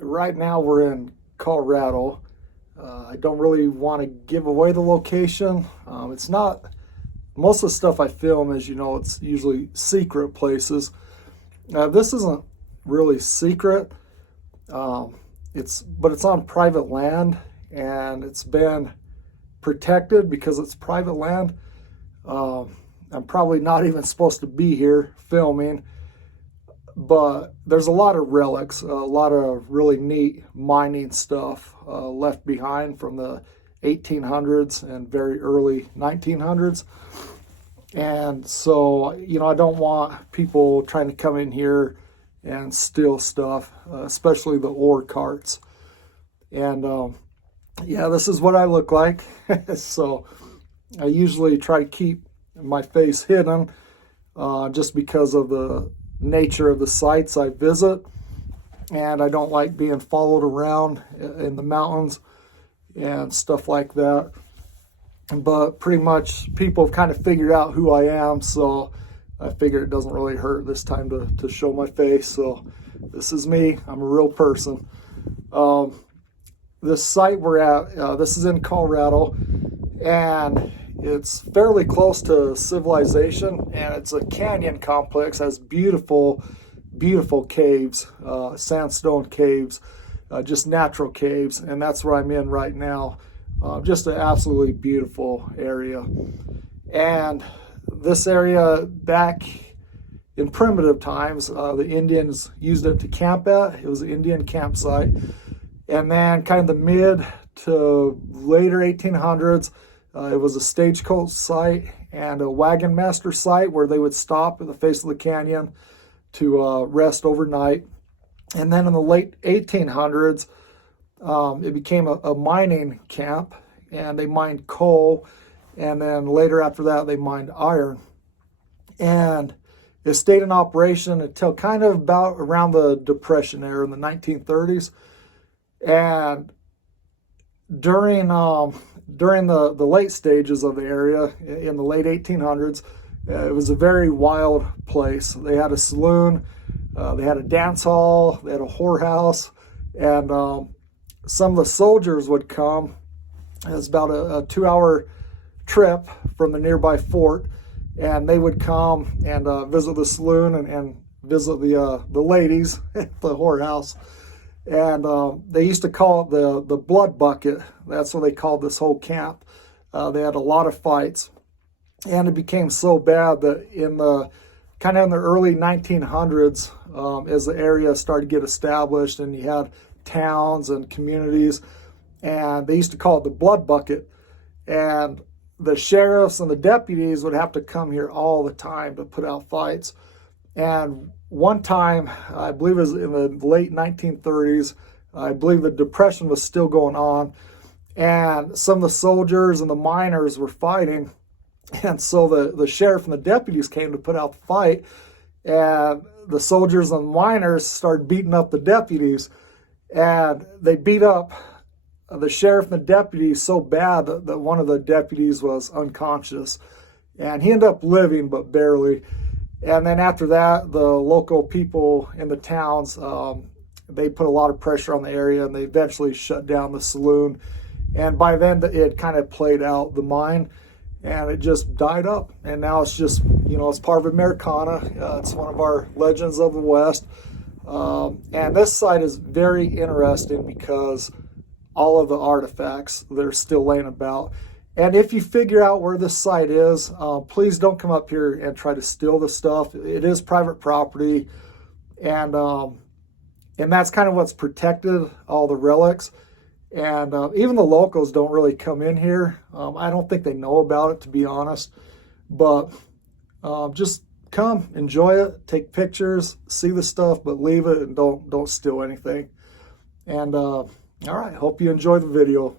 right now we're in Colorado. I don't really want to give away the location. It's not, most of the stuff I film, as you know, it's usually secret places. This isn't really secret. But it's on private land, and it's been protected because it's private land. I'm probably not even supposed to be here filming, but there's a lot of relics, a lot of really neat mining stuff left behind from the 1800s and very early 1900s. And so, I don't want people trying to come in here and steal stuff, especially the ore carts. And yeah, this is what I look like. So I usually try to keep my face hidden just because of the nature of the sites I visit. And I don't like being followed around in the mountains and stuff like that. But pretty much people have kind of figured out who I am, so I figure it doesn't really hurt this time to show my face. So this is me. I'm a real person. This site we're at, this is in Colorado, and it's fairly close to civilization, and it's a canyon complex, has beautiful, beautiful caves, sandstone caves, just natural caves, and that's where I'm in right now. Just an absolutely beautiful area. And this area, back in primitive times, the Indians used it to camp at. It was an Indian campsite. And then kind of the mid to later 1800s, it was a stagecoach site and a wagon master site where they would stop at the face of the canyon to rest overnight. And then in the late 1800s, it became a mining camp, and they mined coal, and then later after that they mined iron. And it stayed in operation until kind of about around the Depression era in the 1930s. And during the late stages of the area in the late 1800s, it was a very wild place. They had a saloon, they had a dance hall, they had a whorehouse, and some of the soldiers would come. It was about a 2-hour trip from the nearby fort, and they would come and visit the saloon and visit the ladies at the whorehouse. And they used to call it the blood bucket. That's what they called this whole camp. They had a lot of fights, and it became so bad that in the early 1900s, as the area started to get established, and you had towns and communities, and they used to call it the blood bucket. And the sheriffs and the deputies would have to come here all the time to put out fights. And one time, I believe it was in the late 1930s, I believe the Depression was still going on, and some of the soldiers and the miners were fighting. And so the sheriff and the deputies came to put out the fight, and the soldiers and the miners started beating up the deputies. And they beat up the sheriff and the deputies so bad that one of the deputies was unconscious. And he ended up living, but barely. And then after that, the local people in the towns, they put a lot of pressure on the area, and they eventually shut down the saloon. And by then, it kind of played out, the mine, and it just died up. And now it's just, it's part of Americana. It's one of our legends of the West. And this site is very interesting because all of the artifacts that are still laying about. And if you figure out where this site is, please don't come up here and try to steal the stuff. It is private property, and that's kind of what's protected all the relics. And even the locals don't really come in here. I don't think they know about it, to be honest. But just come, enjoy it, take pictures, see the stuff, but leave it and don't steal anything. And all right, hope you enjoy the video.